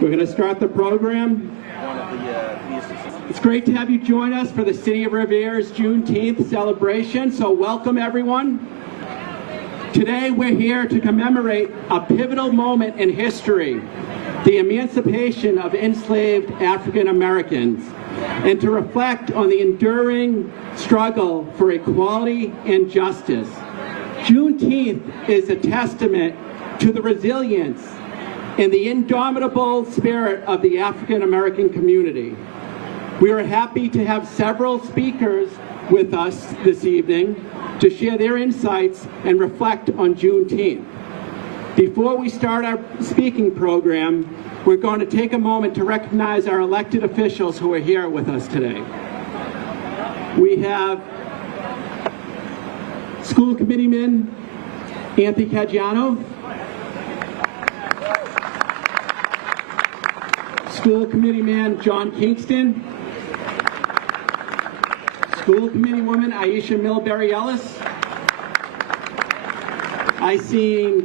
We're going to start the program. It's great to have you join us for the City of Revere's Juneteenth celebration, so welcome everyone. Today we're here to commemorate a pivotal moment in history, the emancipation of enslaved African Americans, and to reflect on the enduring struggle for equality and justice. Juneteenth is a testament to the resilience and the indomitable spirit of the African American community. We are happy to have several speakers with us this evening to share their insights and reflect on Juneteenth. Before we start our speaking program, we're going to take a moment to recognize our elected officials who are here with us today. We have School Committeeman Anthony Caggiano, School Committeeman John Kingston, School Committeewoman Aisha Milbury-Ellis. I see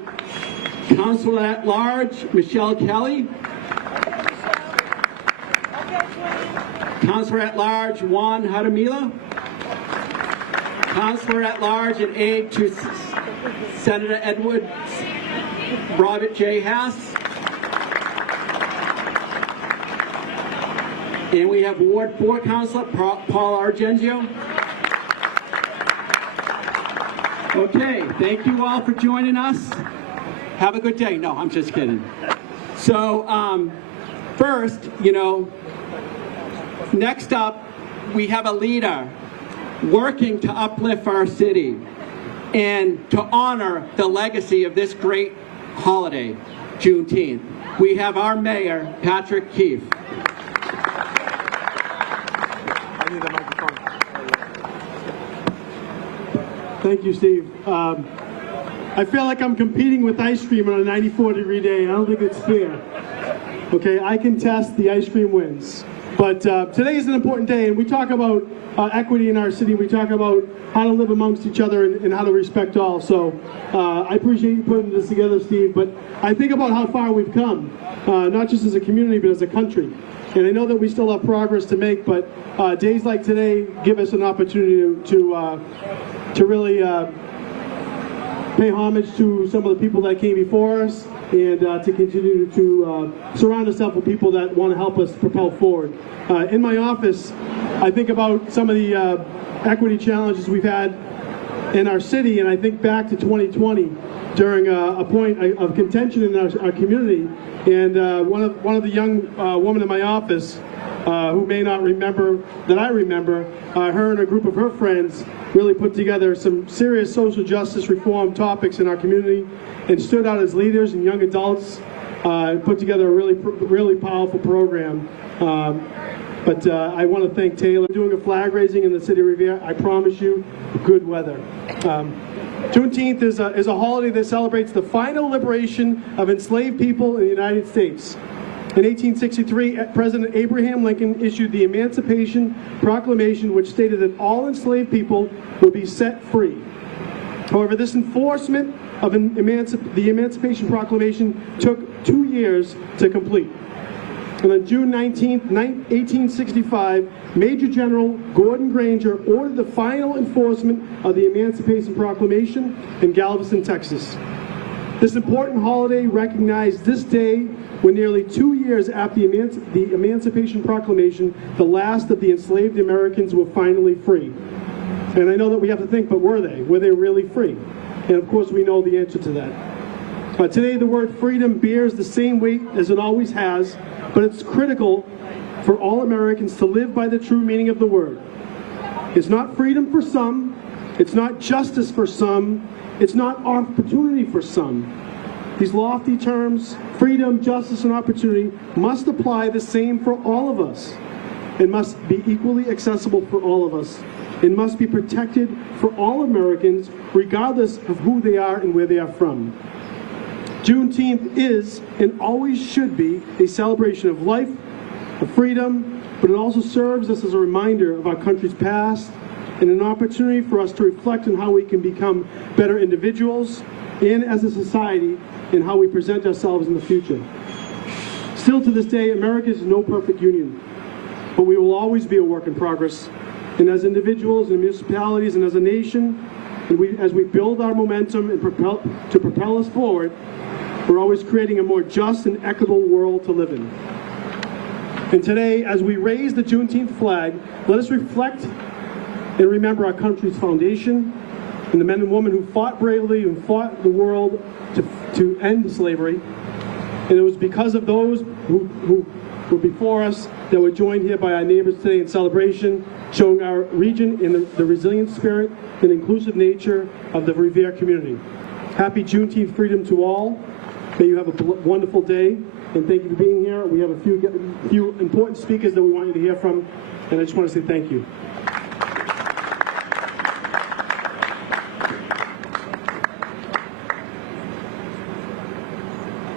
Councilor at Large Michelle Kelly, Councilor at Large Juan Jaramillo, Councilor at Large and aide to Senator Edward Robert J. Hass. And we have Ward 4 Councilor Paul Argenzio. Okay, thank you all for joining us. Have a good day. No, I'm just kidding. So, first, next up, we have a leader working to uplift our city and to honor the legacy of this great holiday, Juneteenth. We have our mayor, Patrick Keefe. Thank you, Steve. I feel like I'm competing with ice cream on a 94-degree day. I don't think it's fair. Okay, I contest, the ice cream wins. But today is an important day, and we talk about equity in our city. We talk about how to live amongst each other and how to respect all. So I appreciate you putting this together, Steve. But I think about how far we've come, not just as a community, but as a country. And I know that we still have progress to make, but days like today give us an opportunity to really pay homage to some of the people that came before us, and to continue to surround ourselves with people that want to help us propel forward. In my office, I think about some of the equity challenges we've had in our city, and I think back to 2020 during a point of contention in our community, and one of the young women in my office, who may not remember that I remember, her and a group of her friends really put together some serious social justice reform topics in our community and stood out as leaders and young adults, and put together a really powerful program. But I want to thank Taylor for doing a flag raising in the city of Revere. I promise you, good weather. Juneteenth is a holiday that celebrates the final liberation of enslaved people in the United States. In 1863, President Abraham Lincoln issued the Emancipation Proclamation, which stated that all enslaved people would be set free. However, this enforcement of the Emancipation Proclamation took 2 years to complete. And on June 19, 1865, Major General Gordon Granger ordered the final enforcement of the Emancipation Proclamation in Galveston, Texas. This important holiday recognized this day when nearly 2 years after the Emancipation Proclamation, the last of the enslaved Americans were finally free. And I know that we have to think, but were they? Were they really free? And of course we know the answer to that. Today the word freedom bears the same weight as it always has, but it's critical for all Americans to live by the true meaning of the word. It's not freedom for some, it's not justice for some, it's not opportunity for some. These lofty terms, freedom, justice, and opportunity, must apply the same for all of us. It must be equally accessible for all of us. It must be protected for all Americans, regardless of who they are and where they are from. Juneteenth is, and always should be, a celebration of life, of freedom, but it also serves us as a reminder of our country's past and an opportunity for us to reflect on how we can become better individuals and as a society and how we present ourselves in the future. Still to this day, America is no perfect union, but we will always be a work in progress. And as individuals and municipalities and as a nation, and as we build our momentum and propel us forward, we're always creating a more just and equitable world to live in. And today, as we raise the Juneteenth flag, let us reflect and remember our country's foundation and the men and women who fought bravely and fought the world to end slavery. And it was because of those who were before us that we're joined here by our neighbors today in celebration, showing our region in the resilient spirit and inclusive nature of the Revere community. Happy Juneteenth freedom to all. May you have a wonderful day, and thank you for being here. We have a few important speakers that we want you to hear from, and I just want to say thank you.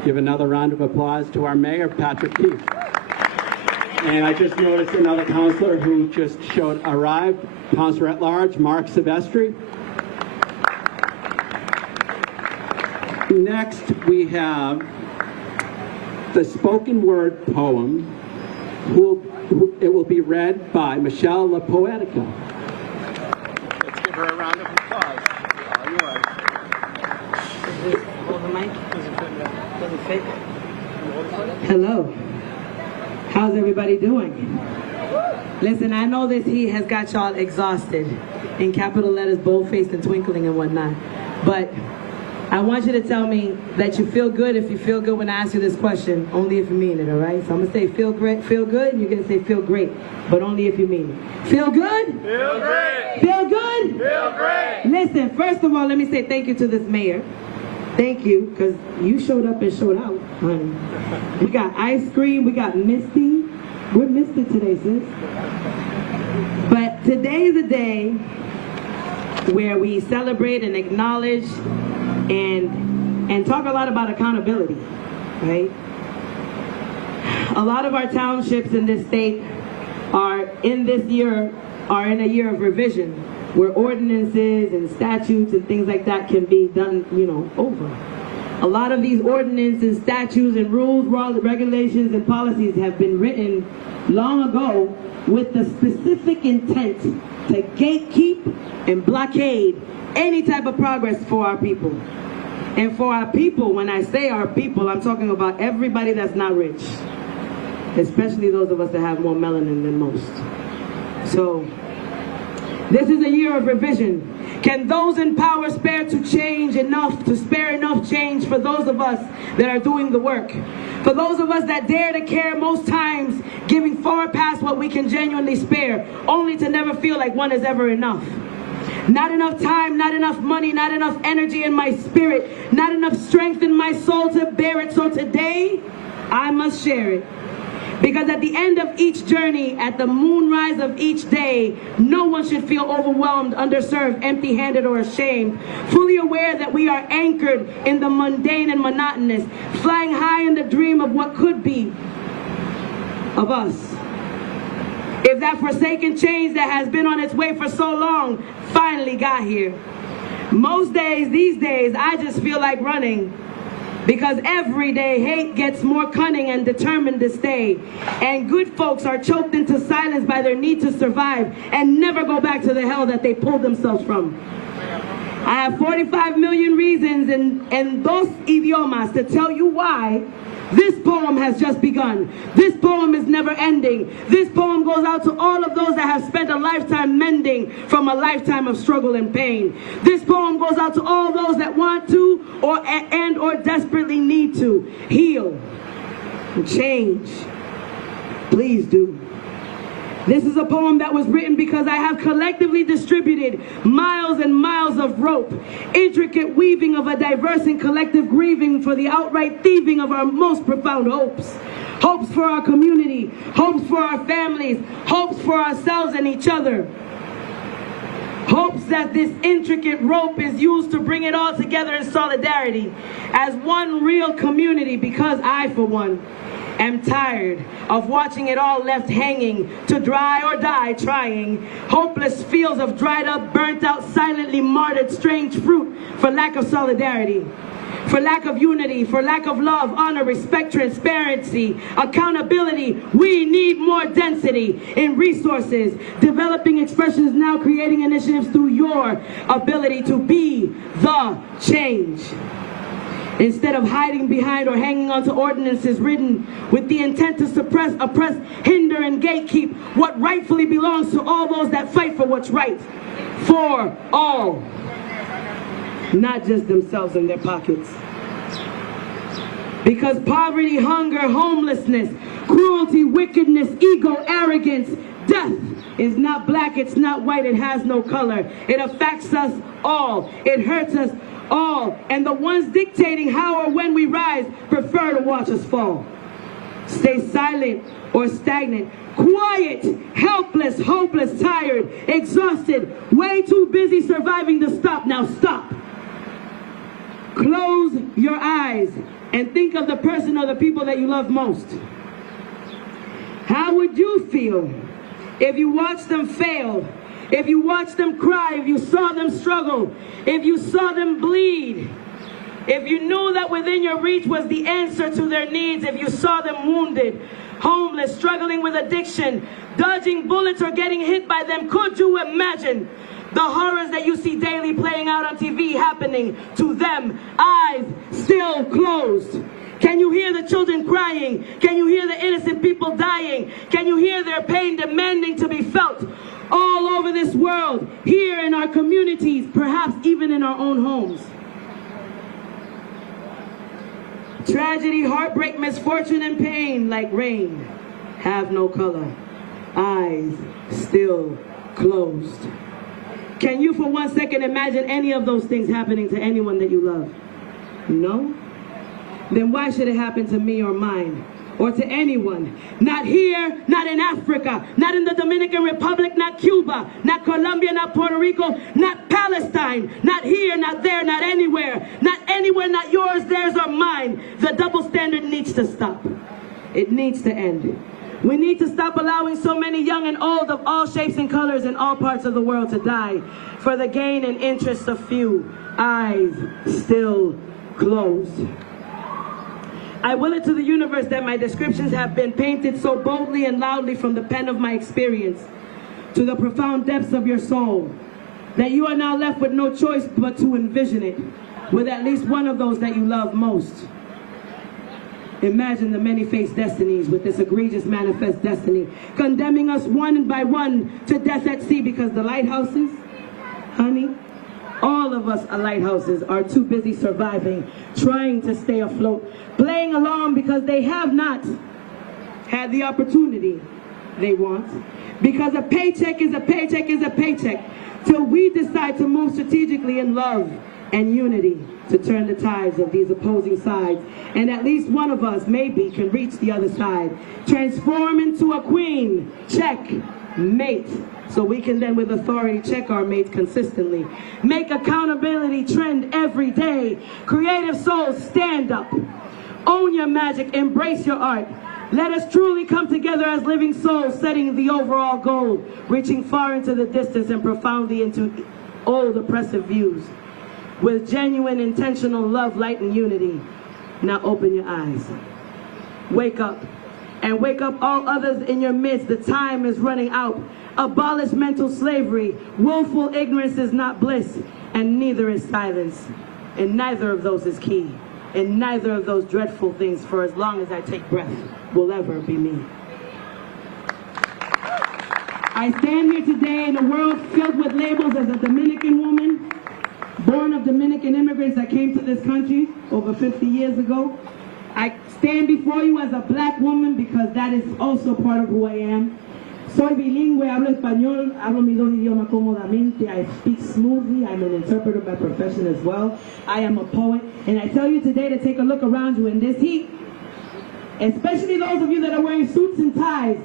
Give another round of applause to our mayor, Patrick Keefe. And I just noticed another councilor who just arrived, Councilor at Large, Mark Silvestri. Next, we have the spoken word poem. It will be read by Michelle La Poetica. Let's give her a round of applause. All yours. Is this hold the mic? Does it fit? Hello. How's everybody doing? Listen, I know this heat has got y'all exhausted in capital letters, bold-faced and twinkling and whatnot, but I want you to tell me that you feel good if you feel good when I ask you this question, only if you mean it, all right? So I'm going to say feel great, feel good, and you're going to say feel great, but only if you mean it. Feel good? Feel great. Feel good? Feel great. Listen, first of all, let me say thank you to this mayor. Thank you, because you showed up and showed out, honey. We got ice cream, we got Misty. We're Misty today, sis. But today is a day where we celebrate and acknowledge and talk a lot about accountability, right? A lot of our townships in this state are in a year of revision, where ordinances and statutes and things like that can be done, over. A lot of these ordinances, statutes, and rules, regulations, and policies have been written long ago with the specific intent to gatekeep and blockade any type of progress for our people. And for our people, when I say our people, I'm talking about everybody that's not rich, especially those of us that have more melanin than most. So, this is a year of revision. Can those in power spare enough change for those of us that are doing the work? For those of us that dare to care, most times giving far past what we can genuinely spare, only to never feel like one is ever enough. Not enough time, not enough money, not enough energy in my spirit, not enough strength in my soul to bear it. So today, I must share it. Because at the end of each journey, at the moonrise of each day, no one should feel overwhelmed, underserved, empty-handed, or ashamed, fully aware that we are anchored in the mundane and monotonous, flying high in the dream of what could be of us. If that forsaken change that has been on its way for so long finally got here. Most days, these days, I just feel like running. Because every day hate gets more cunning and determined to stay. And good folks are choked into silence by their need to survive and never go back to the hell that they pulled themselves from. I have 45 million reasons in dos idiomas to tell you why this poem has just begun. This poem is never ending. This poem goes out to all of those that have spent a lifetime mending from a lifetime of struggle and pain. This poem goes out to all those that want to or desperately need to heal and change. Please do. This is a poem that was written because I have collectively distributed miles and miles of rope, intricate weaving of a diverse and collective grieving for the outright thieving of our most profound hopes. Hopes for our community, hopes for our families, hopes for ourselves and each other. Hopes that this intricate rope is used to bring it all together in solidarity as one real community, because I, for one, am tired of watching it all left hanging to dry or die trying. Hopeless fields of dried up, burnt out, silently martyred, strange fruit for lack of solidarity. For lack of unity, for lack of love, honor, respect, transparency, accountability, we need more density in resources. Developing expressions now, creating initiatives through your ability to be the change. Instead of hiding behind or hanging on to ordinances written with the intent to suppress, oppress, hinder, and gatekeep what rightfully belongs to all those that fight for what's right. For all. Not just themselves in their pockets. Because poverty, hunger, homelessness, cruelty, wickedness, ego, arrogance, death is not black, it's not white, it has no color. It affects us all. It hurts us all. And the ones dictating how or when we rise prefer to watch us fall. Stay silent or stagnant, quiet, helpless, hopeless, tired, exhausted, way too busy surviving to stop. Now stop. Close your eyes and think of the person or the people that you love most. How would you feel if you watched them fail, if you watched them cry, if you saw them struggle, if you saw them bleed, if you knew that within your reach was the answer to their needs, if you saw them wounded, homeless, struggling with addiction, dodging bullets or getting hit by them? Could you imagine the horrors that you see daily playing out on TV happening to them, eyes still closed? Can you hear the children crying? Can you hear the innocent people dying? Can you hear their pain demanding to be felt all over this world, here in our communities, perhaps even in our own homes? Tragedy, heartbreak, misfortune, and pain, like rain, have no color. Eyes still closed. Can you for 1 second imagine any of those things happening to anyone that you love? No? Then why should it happen to me or mine? Or to anyone? Not here, not in Africa, not in the Dominican Republic, not Cuba, not Colombia, not Puerto Rico, not Palestine, not here, not there, not anywhere, not yours, theirs, or mine. The double standard needs to stop. It needs to end. We need to stop allowing so many young and old of all shapes and colors in all parts of the world to die for the gain and interest of few. Eyes still closed. I will it to the universe that my descriptions have been painted so boldly and loudly from the pen of my experience to the profound depths of your soul that you are now left with no choice but to envision it with at least one of those that you love most. Imagine the many-faced destinies with this egregious manifest destiny, condemning us one by one to death at sea, because the lighthouses, honey, all of us lighthouses are too busy surviving, trying to stay afloat, playing along because they have not had the opportunity they want, because a paycheck is a paycheck is a paycheck, till we decide to move strategically in love and unity to turn the tides of these opposing sides, and at least one of us maybe can reach the other side, transform into a queen, check, mate, so we can then with authority check our mates consistently, make accountability trend every day. Creative souls, stand up, own your magic, embrace your art. Let us truly come together as living souls, setting the overall goal, reaching far into the distance and profoundly into old oppressive views, with genuine, intentional love, light, and unity. Now open your eyes. Wake up. And wake up all others in your midst. The time is running out. Abolish mental slavery. Willful ignorance is not bliss, and neither is silence. And neither of those is key. And neither of those dreadful things, for as long as I take breath, will ever be me. I stand here today in a world filled with labels as a Dominican woman, born of Dominican immigrants that came to this country over 50 years ago. I stand before you as a black woman because that is also part of who I am. Soy bilingüe, hablo español, hablo mis dos idiomas cómodamente. I speak smoothly. I'm an interpreter by profession as well. I am a poet. And I tell you today to take a look around you in this heat, especially those of you that are wearing suits and ties.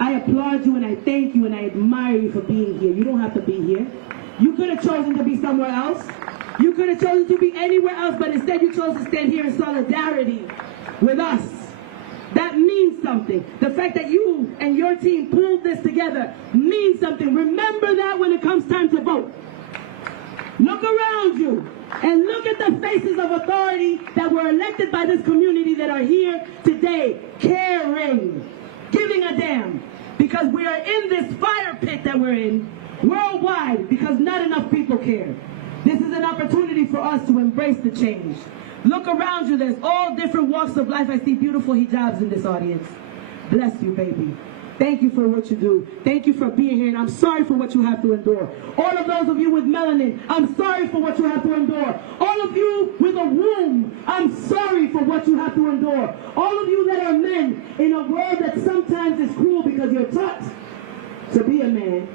I applaud you and I thank you and I admire you for being here. You don't have to be here. You could have chosen to be somewhere else. You could have chosen to be anywhere else, but instead you chose to stand here in solidarity with us. That means something. The fact that you and your team pulled this together means something. Remember that when it comes time to vote. Look around you and look at the faces of authority that were elected by this community that are here today, caring, giving a damn, because we are in this fire pit that we're in worldwide because not enough people care. This is an opportunity for us to embrace the change. Look around you, there's all different walks of life. I see beautiful hijabs in this audience. Bless you, baby. Thank you for what you do. Thank you for being here, and I'm sorry for what you have to endure. All of those of you with melanin, I'm sorry for what you have to endure. All of you with a womb, I'm sorry for what you have to endure. All of you that are men in a world that sometimes is cruel because you're taught to be a man,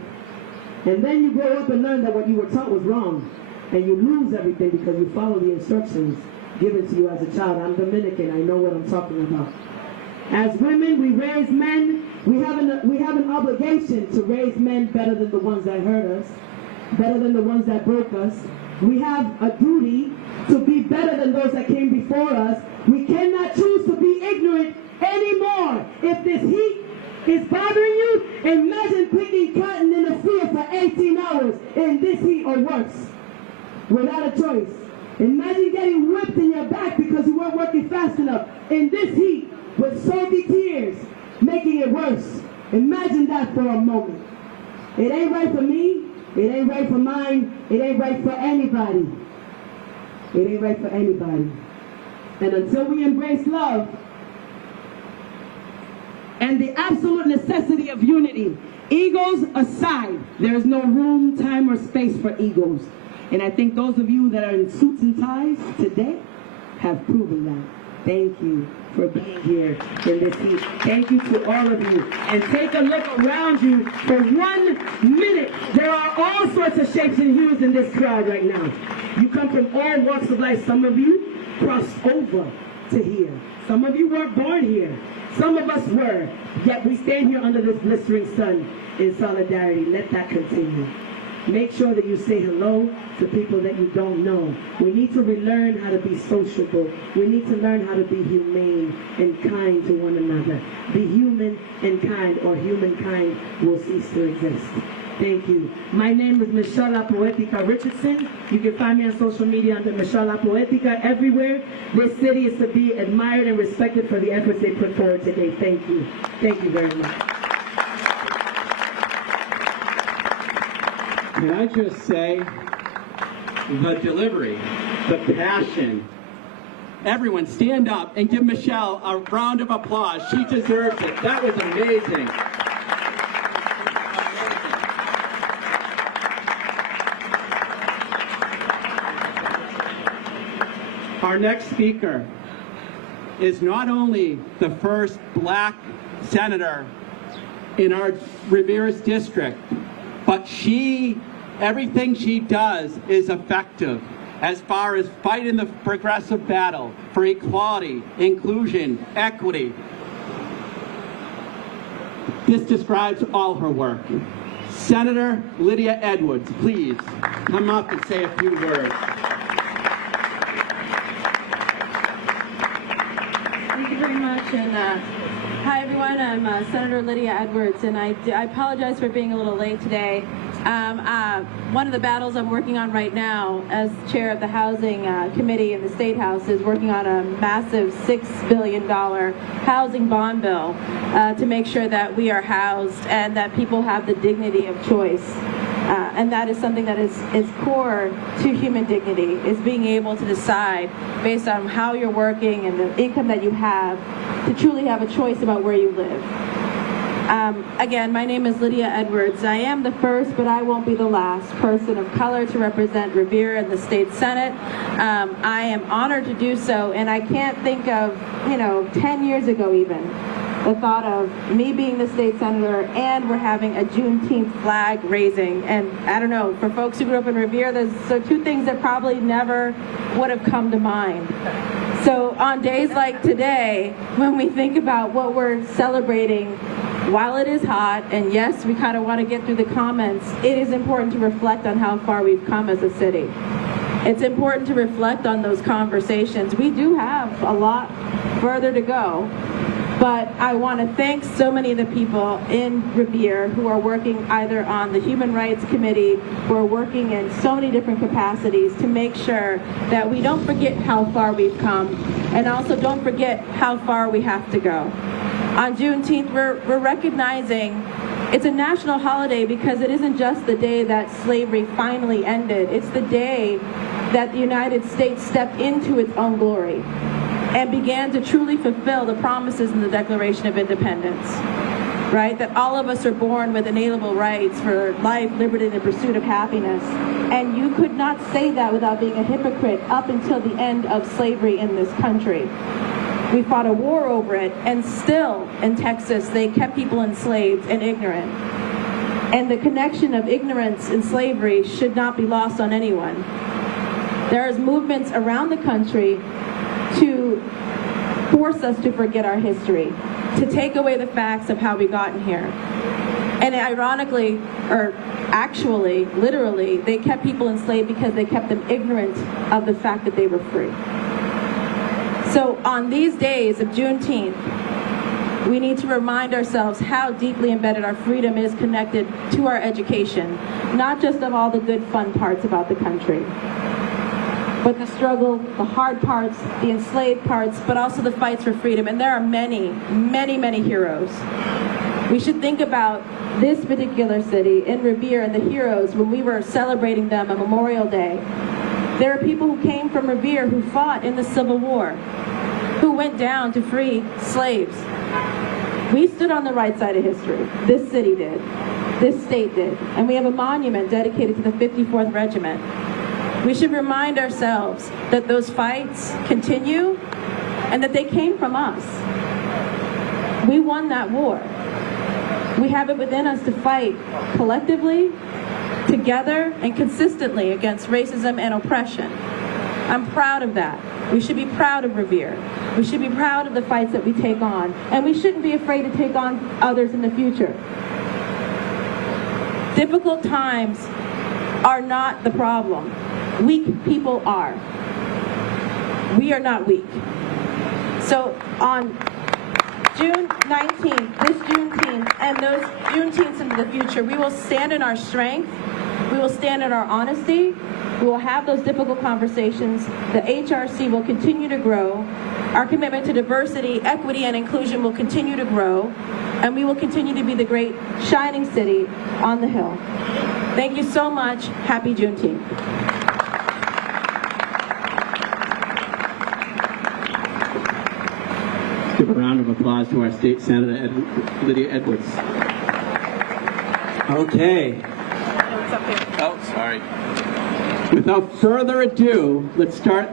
and then you grow up and learn that what you were taught was wrong, and you lose everything because you follow the instructions given to you as a child. I'm Dominican, I know what I'm talking about. As women, we raise men. We have an obligation to raise men better than the ones that hurt us, better than the ones that broke us. We have a duty to be better than those that came before us. We cannot choose to be ignorant anymore. If this heat is bothering you, imagine picking cotton in a field for 18 hours in this heat or worse, without a choice. Imagine getting whipped in your back because you weren't working fast enough in this heat with salty tears, making it worse. Imagine that for a moment. It ain't right for me. It ain't right for mine. It ain't right for anybody. It ain't right for anybody. And until we embrace love and the absolute necessity of unity, egos aside, there is no room, time, or space for egos. And I think those of you that are in suits and ties today have proven that. Thank you for being here in this heat. Thank you to all of you. And take a look around you for 1 minute. There are all sorts of shapes and hues in this crowd right now. You come from all walks of life. Some of you crossed over to here. Some of you weren't born here. Some of us were. Yet we stand here under this blistering sun in solidarity. Let that continue. Make sure that you say hello to people that you don't know. We need to relearn how to be sociable. We need to learn how to be humane and kind to one another. Be human and kind, or humankind will cease to exist. Thank you. My name is Michelle La Poetica Richardson. You can find me on social media under Michelle La Poetica everywhere. This city is to be admired and respected for the efforts they put forward today. Thank you. Thank you very much. Can I just say, the delivery, the passion. Everyone stand up and give Michelle a round of applause. She deserves it. That was amazing. Our next speaker is not only the first black senator in our Revere's district, but everything she does is effective as far as fighting the progressive battle for equality, inclusion, equity. This describes all her work. Senator Lydia Edwards, please come up and say a few words. Thank you very much, and hi everyone, I'm Senator Lydia Edwards, and I apologize for being a little late today. One of the battles I'm working on right now as chair of the Housing Committee in the State House is working on a massive $6 billion housing bond bill to make sure that we are housed and that people have the dignity of choice. And that is something that is core to human dignity, is being able to decide based on how you're working and the income that you have to truly have a choice about where you live. Again, my name is Lydia Edwards. I am the first, but I won't be the last person of color to represent Revere in the state Senate. I am honored to do so, and I can't think of, 10 years ago even, the thought of me being the state senator and we're having a Juneteenth flag raising. And I don't know, for folks who grew up in Revere, there's two things that probably never would have come to mind. So on days like today, when we think about what we're celebrating, while it is hot, and yes, we kind of want to get through the comments, it is important to reflect on how far we've come as a city. It's important to reflect on those conversations. We do have a lot further to go, But I want to thank so many of the people in Revere who are working either on the Human Rights Committee, who are working in so many different capacities to make sure that we don't forget how far we've come, and also don't forget how far we have to go. On Juneteenth, we're recognizing it's a national holiday because it isn't just the day that slavery finally ended. It's the day that the United States stepped into its own glory and began to truly fulfill the promises in the Declaration of Independence, right? That all of us are born with inalienable rights for life, liberty, and the pursuit of happiness. And you could not say that without being a hypocrite up until the end of slavery in this country. We fought a war over it, and still in Texas, they kept people enslaved and ignorant. And the connection of ignorance and slavery should not be lost on anyone. There's movements around the country to force us to forget our history, to take away the facts of how we gotten here. And ironically, or actually, literally, they kept people enslaved because they kept them ignorant of the fact that they were free. So on these days of Juneteenth, we need to remind ourselves how deeply embedded our freedom is connected to our education, not just of all the good fun parts about the country, but the struggle, the hard parts, the enslaved parts, but also the fights for freedom. And there are many, many, many heroes. We should think about this particular city in Revere and the heroes when we were celebrating them on Memorial Day. There are people who came from Revere who fought in the Civil War, who went down to free slaves. We stood on the right side of history. This city did. This state did. And we have a monument dedicated to the 54th Regiment. We should remind ourselves that those fights continue and that they came from us. We won that war. We have it within us to fight collectively, together, and consistently against racism and oppression. I'm proud of that. We should be proud of Revere. We should be proud of the fights that we take on, and we shouldn't be afraid to take on others in the future. Difficult times are not the problem. Weak people are. We are not weak. So on June 19th, this Juneteenth, and those Juneteenths into the future, we will stand in our strength, we will stand in our honesty, we will have those difficult conversations. The HRC will continue to grow. Our commitment to diversity, equity, and inclusion will continue to grow, and we will continue to be the great shining city on the hill. Thank you so much. Happy Juneteenth. Give a round of applause to our State Senator Lydia Edwards. Okay. Oh, sorry. Without further ado, let's start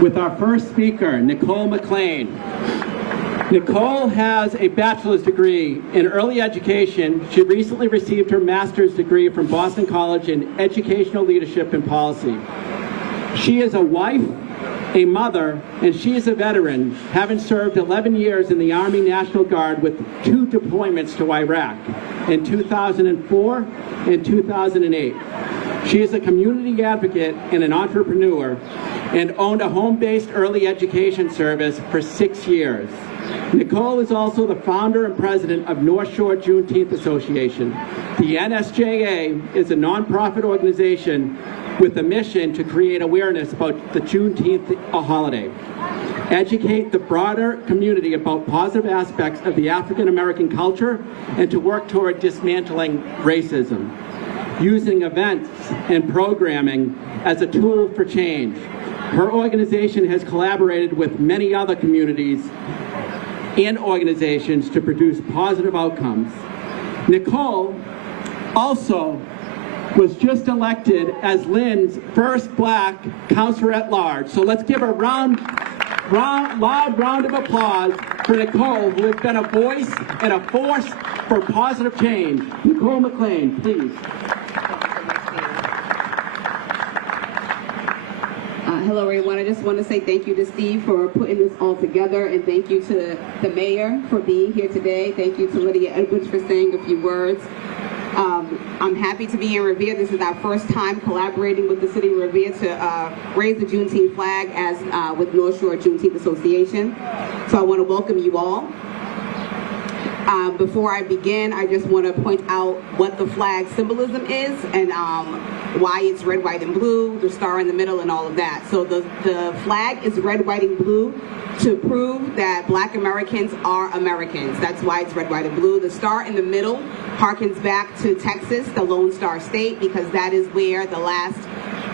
with our first speaker, Nicole McLean. Nicole has a bachelor's degree in early education. She recently received her master's degree from Boston College in educational leadership and policy. She is a wife, a mother, and she is a veteran, having served 11 years in the Army National Guard with 2 deployments to Iraq in 2004 and 2008. She is a community advocate and an entrepreneur and owned a home-based early education service for 6 years. Nicole is also the founder and president of North Shore Juneteenth Association. The NSJA is a nonprofit organization with a mission to create awareness about the Juneteenth holiday, educate the broader community about positive aspects of the African American culture, and to work toward dismantling racism, using events and programming as a tool for change. Her organization has collaborated with many other communities and organizations to produce positive outcomes. Nicole also was just elected as Lynn's first Black counselor at large. So let's give a loud round of applause for Nicole, who has been a voice and a force for positive change. Nicole McLean, please. Hello, everyone. I just want to say thank you to Steve for putting this all together, and thank you to the mayor for being here today. Thank you to Lydia Edwards for saying a few words. I'm happy to be in Revere. This is our first time collaborating with the city of Revere to raise the Juneteenth flag as with North Shore Juneteenth Association. So I want to welcome you all. Before I begin, I just want to point out what the flag symbolism is and why it's red, white, and blue, the star in the middle, and all of that. So the flag is red, white, and blue to prove that Black Americans are Americans. That's why it's red, white, and blue. The star in the middle harkens back to Texas, the Lone Star State, because that is where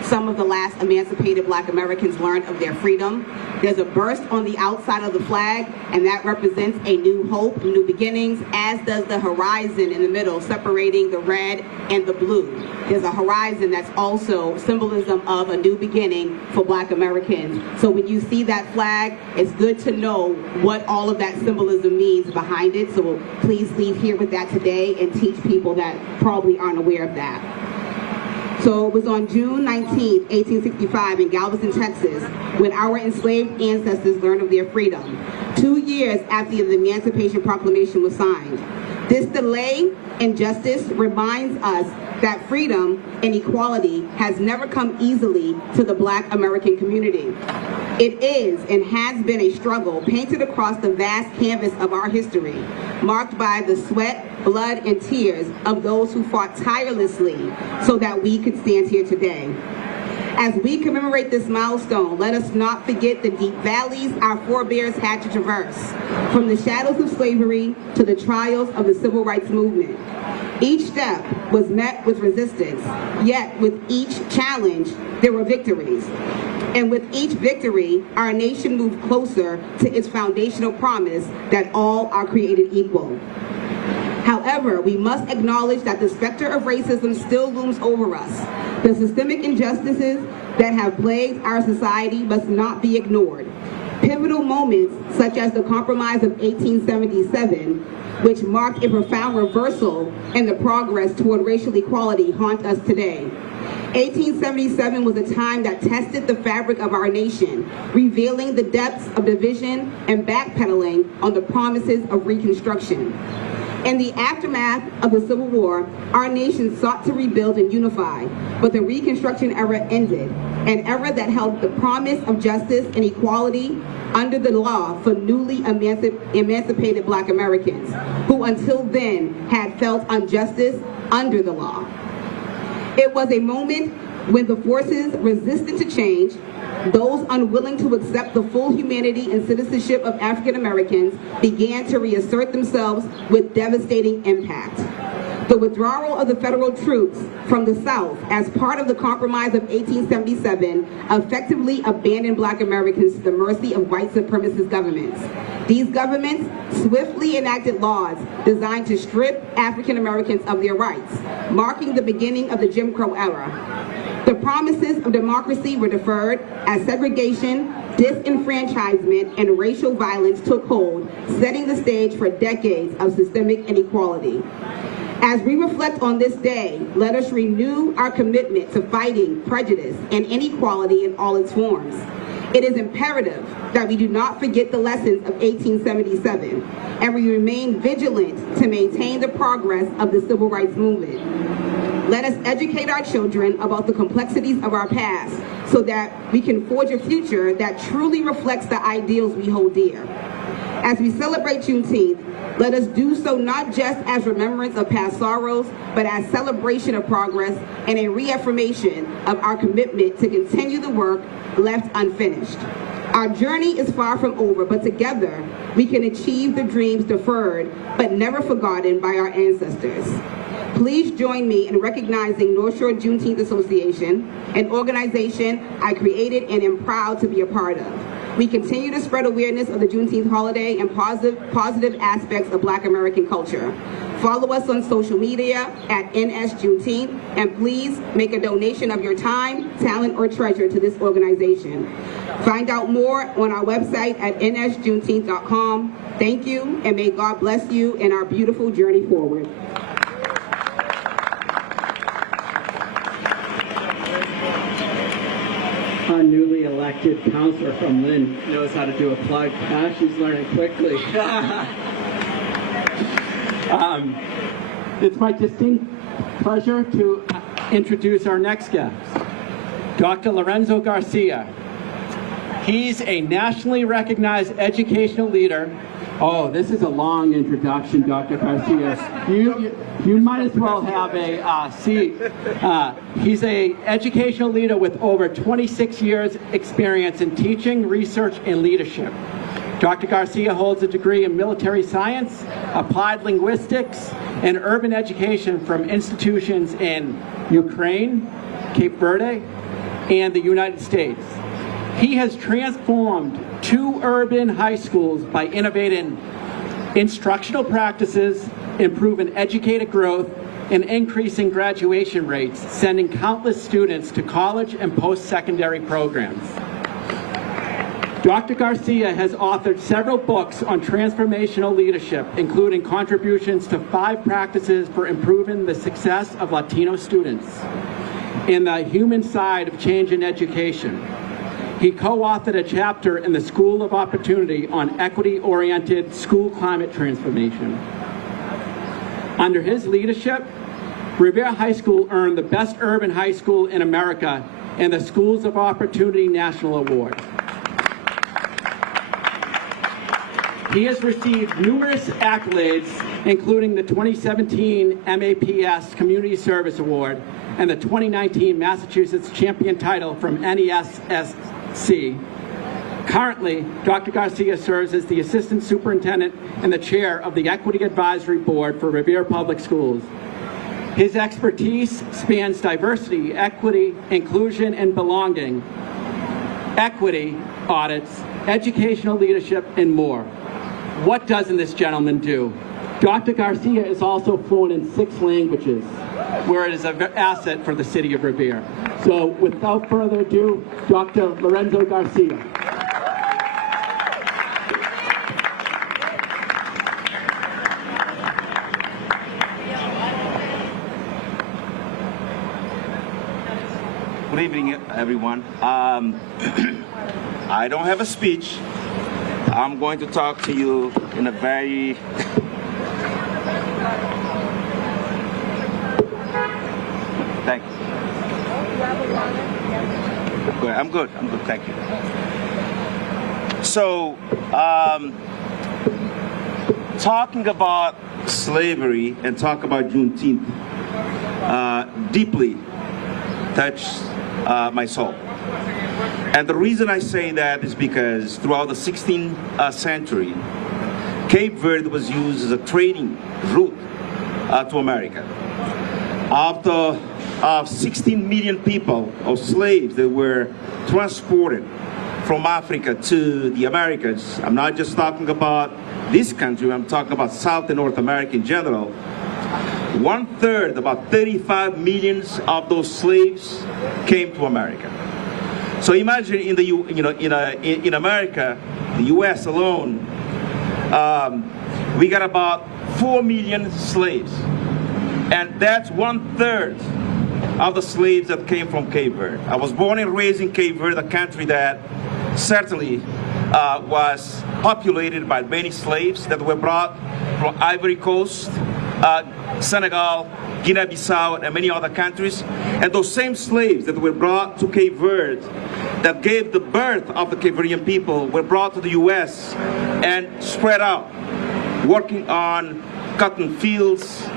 some of the last emancipated Black Americans learned of their freedom. There's a burst on the outside of the flag, and that represents a new hope, new beginnings, as does the horizon in the middle, separating the red and the blue. There's a horizon that's also symbolism of a new beginning for Black Americans. So when you see that flag, it's good to know what all of that symbolism means behind it. So please leave here with that today and teach people that probably aren't aware of that. So it was on June 19, 1865 in Galveston, Texas, when our enslaved ancestors learned of their freedom, 2 years after the Emancipation Proclamation was signed. This delay in justice reminds us that freedom and equality has never come easily to the Black American community. It is and has been a struggle painted across the vast canvas of our history, marked by the sweat, blood, and tears of those who fought tirelessly so that we could stand here today. As we commemorate this milestone, let us not forget the deep valleys our forebears had to traverse, from the shadows of slavery to the trials of the civil rights movement. Each step was met with resistance, yet with each challenge, there were victories. And with each victory, our nation moved closer to its foundational promise that all are created equal. However, we must acknowledge that the specter of racism still looms over us. The systemic injustices that have plagued our society must not be ignored. Pivotal moments, such as the Compromise of 1877, which marked a profound reversal in the progress toward racial equality, haunt us today. 1877 was a time that tested the fabric of our nation, revealing the depths of division and backpedaling on the promises of Reconstruction. In the aftermath of the Civil War, our nation sought to rebuild and unify, but the Reconstruction era ended, an era that held the promise of justice and equality under the law for newly emancipated Black Americans, who until then had felt injustice under the law. It was a moment when the forces resistant to change, those unwilling to accept the full humanity and citizenship of African Americans, began to reassert themselves with devastating impact. The withdrawal of the federal troops from the South as part of the Compromise of 1877 effectively abandoned Black Americans to the mercy of white supremacist governments. These governments swiftly enacted laws designed to strip African Americans of their rights, marking the beginning of the Jim Crow era. The promises of democracy were deferred as segregation, disenfranchisement, and racial violence took hold, setting the stage for decades of systemic inequality. As we reflect on this day, let us renew our commitment to fighting prejudice and inequality in all its forms. It is imperative that we do not forget the lessons of 1877, and we remain vigilant to maintain the progress of the civil rights movement. Let us educate our children about the complexities of our past so that we can forge a future that truly reflects the ideals we hold dear. As we celebrate Juneteenth, let us do so not just as remembrance of past sorrows, but as celebration of progress and a reaffirmation of our commitment to continue the work left unfinished. Our journey is far from over, but together we can achieve the dreams deferred but never forgotten by our ancestors. Please join me in recognizing North Shore Juneteenth Association, an organization I created and am proud to be a part of. We continue to spread awareness of the Juneteenth holiday and positive aspects of Black American culture. Follow us on social media at NS Juneteenth, and please make a donation of your time, talent, or treasure to this organization. Find out more on our website at nsjuneteenth.com. Thank you, and may God bless you in our beautiful journey forward. Our newly elected counselor from Lynn knows how to do a plug. She's learning quickly. It's my distinct pleasure to introduce our next guest, Dr. Lorenzo Garcia. He's a nationally recognized educational leader Oh, this is a long introduction, Dr. Garcia. You might as well have a seat. He's an educational leader with over 26 years experience in teaching, research, and leadership. Dr. Garcia holds a degree in military science, applied linguistics, and urban education from institutions in Ukraine, Cape Verde, and the United States. He has transformed 2 urban high schools by innovating instructional practices, improving educator growth, and increasing graduation rates, sending countless students to college and post-secondary programs. Dr. Garcia has authored several books on transformational leadership, including contributions to 5 practices for improving the success of Latino students in the human side of change in education. He co-authored a chapter in the School of Opportunity on equity-oriented school climate transformation. Under his leadership, Revere High School earned the Best Urban High School in America and the Schools of Opportunity National Award. He has received numerous accolades, including the 2017 MAPS Community Service Award and the 2019 Massachusetts Champion title from NESSC. Currently, Dr. Garcia serves as the Assistant Superintendent and the Chair of the Equity Advisory Board for Revere Public Schools. His expertise spans diversity, equity, inclusion, and belonging, equity audits, educational leadership, and more. What doesn't this gentleman do? Dr. Garcia is also fluent in 6 languages, where it is an asset for the city of Revere. So without further ado, Dr. Lorenzo Garcia. Good evening, everyone. I don't have a speech. I'm going to talk to you in a very thank you. I'm good, thank you. So, talking about slavery and talk about Juneteenth deeply touched my soul. And the reason I say that is because throughout the 16th century, Cape Verde was used as a trading route to America. After 16 million people, or slaves, that were transported from Africa to the Americas, I'm not just talking about this country, I'm talking about South and North America in general. 1/3, about 35 million of those slaves came to America. So imagine in America, the U.S. alone, we got about 4 million slaves, and that's 1/3 of the slaves that came from Cape Verde. I was born and raised in Cape Verde, a country that certainly was populated by many slaves that were brought from Ivory Coast, Senegal, Guinea-Bissau, and many other countries. And those same slaves that were brought to Cape Verde, that gave the birth of the Cape Verdean people, were brought to the U.S. and spread out, working on cotton fields,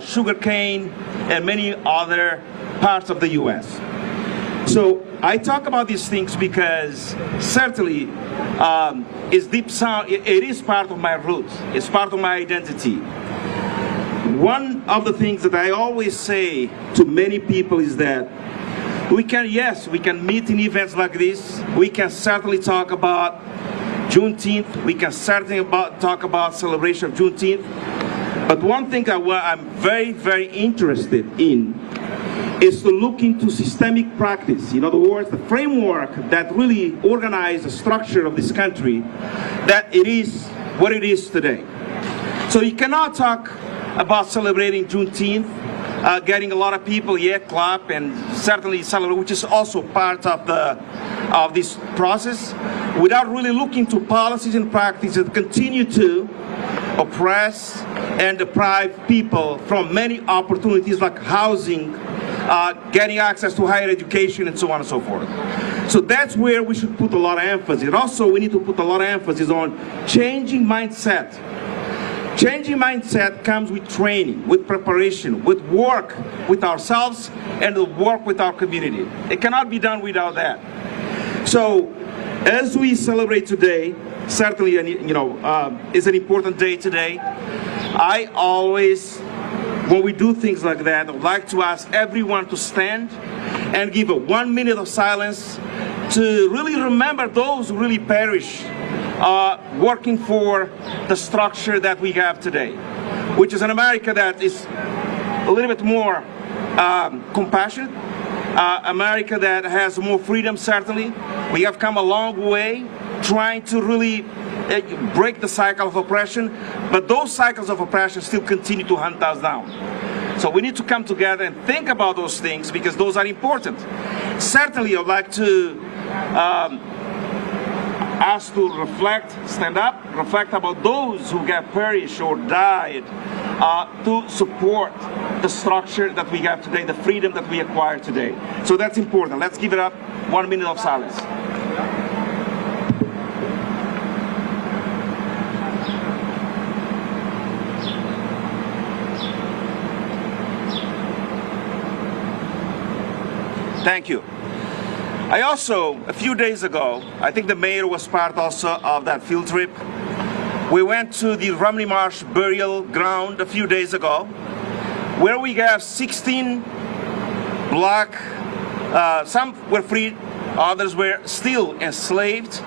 sugar cane, and many other parts of the U.S. So I talk about these things because certainly it's deep sound. It is part of my roots. It's part of my identity. One of the things that I always say to many people is that we can meet in events like this. We can certainly talk about Juneteenth. We can certainly talk about celebration of Juneteenth. But one thing that I'm very, very interested in is to look into systemic practice. In other words, the framework that really organized the structure of this country, that it is what it is today. So you cannot talk about celebrating Juneteenth, getting a lot of people clap and certainly celebrate, which is also part of this process, without really looking to policies and practices that continue to oppress and deprive people from many opportunities like housing, getting access to higher education, and so on and so forth. So that's where we should put a lot of emphasis. And also, we need to put a lot of emphasis on changing mindset. Changing mindset comes with training, with preparation, with work with ourselves, and work with our community. It cannot be done without that. So, as we celebrate today, certainly, is an important day today. I always, when we do things like that, I would like to ask everyone to stand and give a 1 minute of silence to really remember those who really perished working for the structure that we have today, which is an America that is a little bit more compassionate, America that has more freedom, certainly. We have come a long way trying to really break the cycle of oppression, but those cycles of oppression still continue to hunt us down. So we need to come together and think about those things, because those are important. Certainly, I'd like to ask to reflect, stand up, reflect about those who have perished or died, to support the structure that we have today, the freedom that we acquired today. So that's important. Let's give it up 1 minute of silence. Thank you. I also, a few days ago, I think the mayor was part also of that field trip. We went to the Romney Marsh burial ground a few days ago, where we have 16 black, some were freed, others were still enslaved.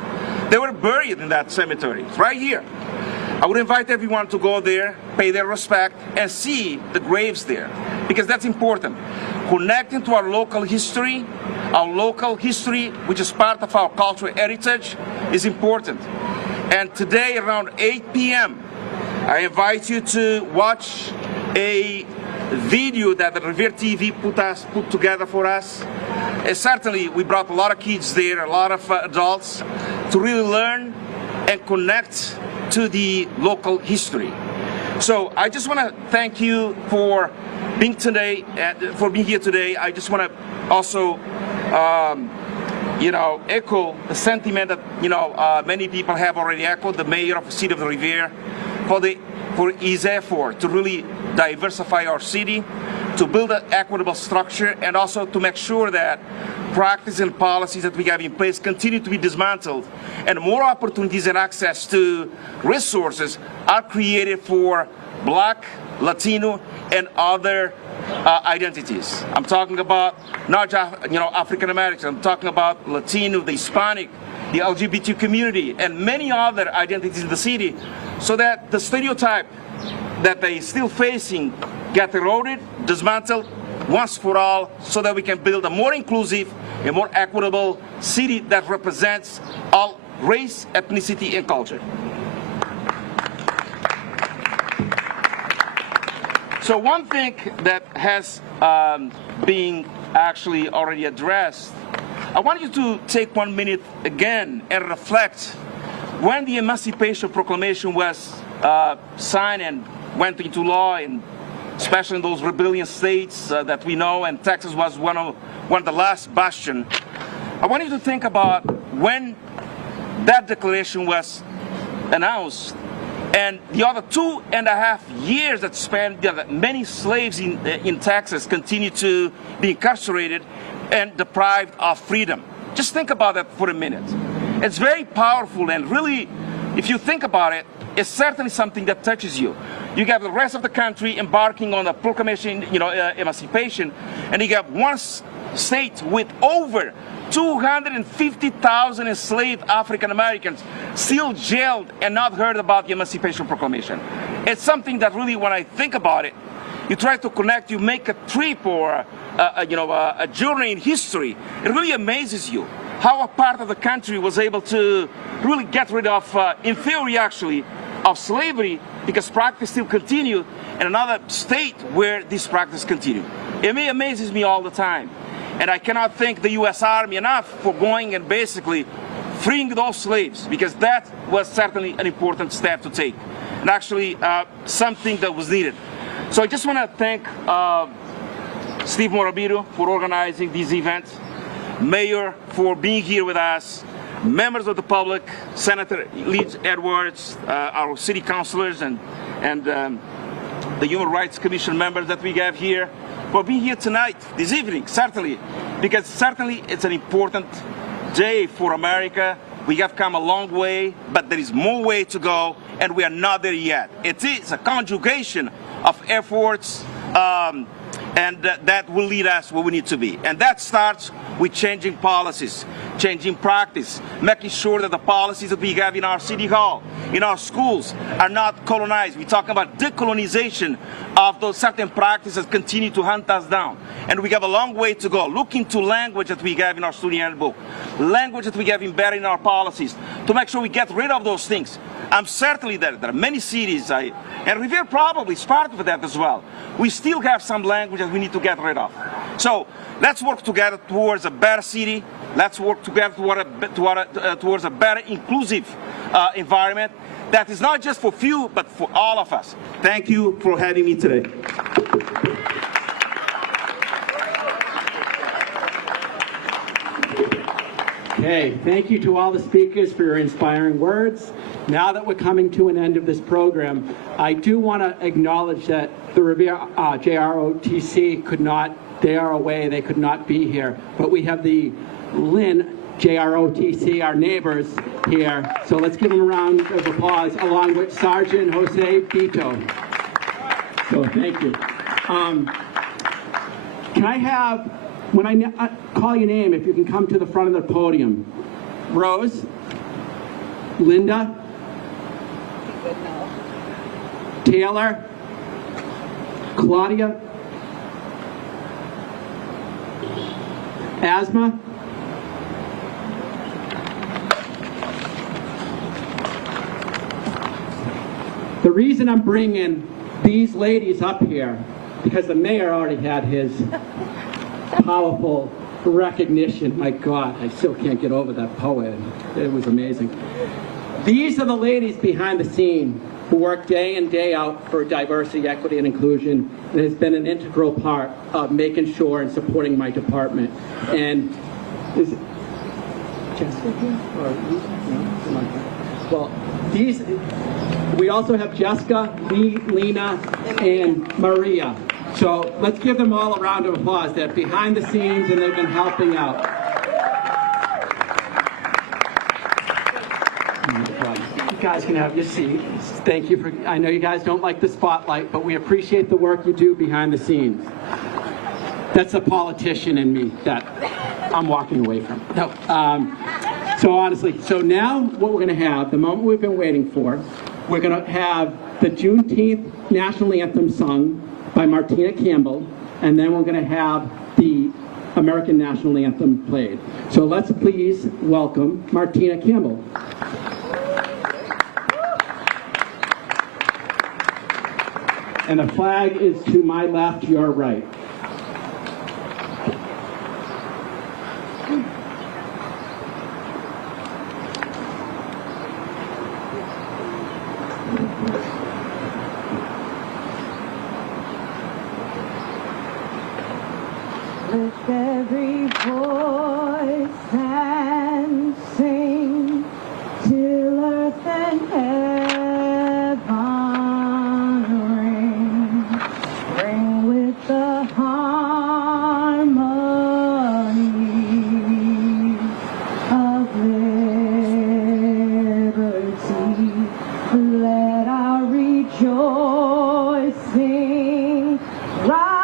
They were buried in that cemetery, right here. I would invite everyone to go there, pay their respect, and see the graves there, because that's important. Connecting to our local history, which is part of our cultural heritage, is important. And today, around 8 p.m., I invite you to watch a video that the Revere TV put together for us. And certainly, we brought a lot of kids there, a lot of adults, to really learn and connect to the local history. So I just want to thank you for being here today. I just want to also, echo the sentiment that many people have already echoed. The mayor of the city of Revere, for his effort to really diversify our city, to build an equitable structure, and also to make sure that practices and policies that we have in place continue to be dismantled, and more opportunities and access to resources are created for Black, Latino, and other identities. I'm talking about not just African Americans. I'm talking about Latino, the Hispanic, the LGBT community, and many other identities in the city, so that the stereotype that they're still facing get eroded, dismantled once for all, so that we can build a more inclusive, a more equitable city that represents all race, ethnicity, and culture. So one thing that has been actually already addressed, I want you to take 1 minute again and reflect when the Emancipation Proclamation was signed and went into law, and especially in those rebellion states that we know, and Texas was one of the last bastion. I want you to think about when that declaration was announced, and the other 2.5 years that spent, many slaves in Texas continue to be incarcerated and deprived of freedom. Just think about that for a minute. It's very powerful, and really, if you think about it, it's certainly something that touches you. You have the rest of the country embarking on a proclamation, emancipation, and you have one state with over 250,000 enslaved African Americans still jailed and not heard about the Emancipation Proclamation. It's something that really, when I think about it, you try to connect, you make a trip or a journey in history. It really amazes you how a part of the country was able to really get rid of, in theory actually, of slavery, because practice still continued, and another state where this practice continued. It amazes me all the time. And I cannot thank the U.S. Army enough for going and basically freeing those slaves, because that was certainly an important step to take, and actually something that was needed. So I just want to thank Steve Morabito for organizing these events. Mayor, for being here with us, members of the public, Senator Lee Edwards, our city councilors, and the Human Rights Commission members that we have here, for being here tonight, this evening, certainly, because certainly it's an important day for America. We have come a long way, but there is more way to go, and we are not there yet. It is a conjugation of efforts, and that will lead us where we need to be. And that starts with changing policies, changing practice, making sure that the policies that we have in our city hall, in our schools, are not colonized. We're talking about decolonization of those certain practices that continue to hunt us down. And we have a long way to go. Look into language that we have in our student handbook, language that we have embedded in our policies, to make sure we get rid of those things. I'm certainly there are many cities, and Revere probably is part of that as well. We still have some language that we need to get rid of. So let's work together towards a better city. Let's work together towards a better inclusive environment that is not just for few, but for all of us. Thank you for having me today. Okay, thank you to all the speakers for your inspiring words. Now that we're coming to an end of this program, I do want to acknowledge that the Revere JROTC could not, they are away, they could not be here, but we have the Lynn JROTC, our neighbors, here. So let's give them a round of applause, along with Sergeant Jose Vito. So thank you. Can I have, when I call your name, if you can come to the front of the podium. Rose, Linda, Taylor, Claudia, Asma, the reason I'm bringing these ladies up here, because the mayor already had his powerful recognition. My God, I still can't get over that poem. It was amazing. These are the ladies behind the scene who work day in, day out for diversity, equity, and inclusion. It has been an integral part of making sure and supporting my department. And is Jessica here? Or no? Well, these, we also have Jessica, Lena, and Maria. So let's give them all a round of applause. They're behind the scenes and they've been helping out. You guys can have your seats. Thank you for, I know you guys don't like the spotlight, but we appreciate the work you do behind the scenes. That's a politician in me that I'm walking away from. No. So honestly, so now what we're going to have, the moment we've been waiting for, we're going to have the Juneteenth National Anthem sung by Martina Campbell, and then we're going to have the American National Anthem played. So let's please welcome Martina Campbell. And the flag is to my left, your right. Lift every voice and sing till earth and heaven ring. Ring with the harmony of liberty. Let our rejoicing rise.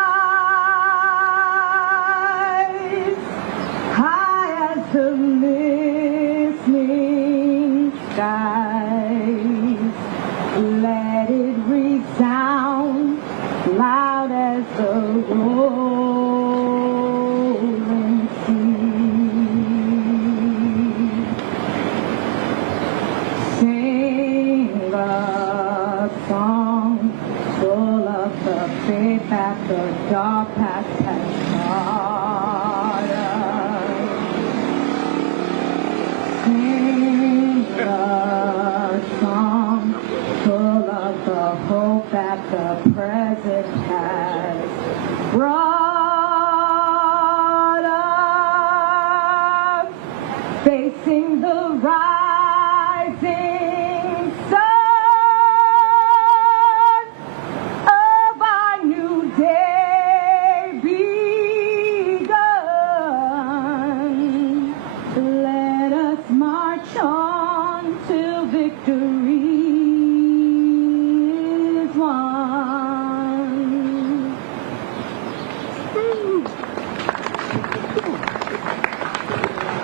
The listening skies, let it resound loud as the rolling sea. Sing a song full of the faith that the dark past has taught us. Sing a song full of the hope that the present has brought us.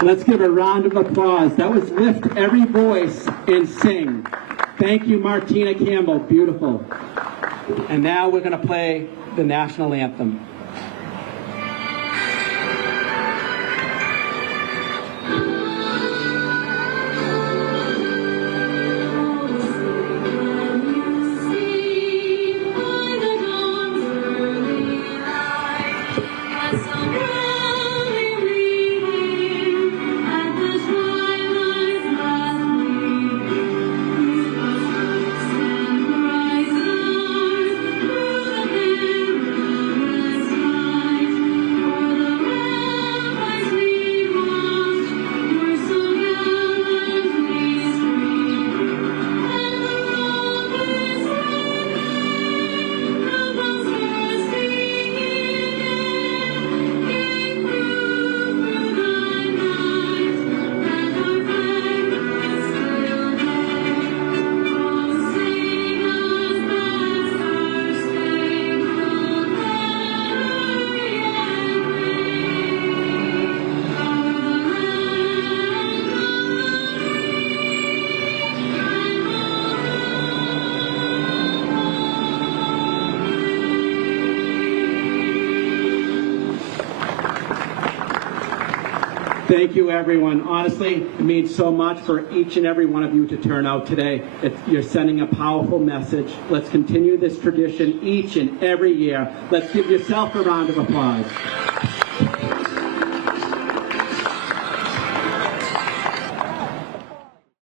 Let's give a round of applause. That was Lift Every Voice and Sing. Thank you, Martina Campbell. Beautiful. And now we're going to play the national anthem. Thank you, everyone. Honestly, it means so much for each and every one of you to turn out today. You're sending a powerful message. Let's continue this tradition each and every year. Let's give yourself a round of applause.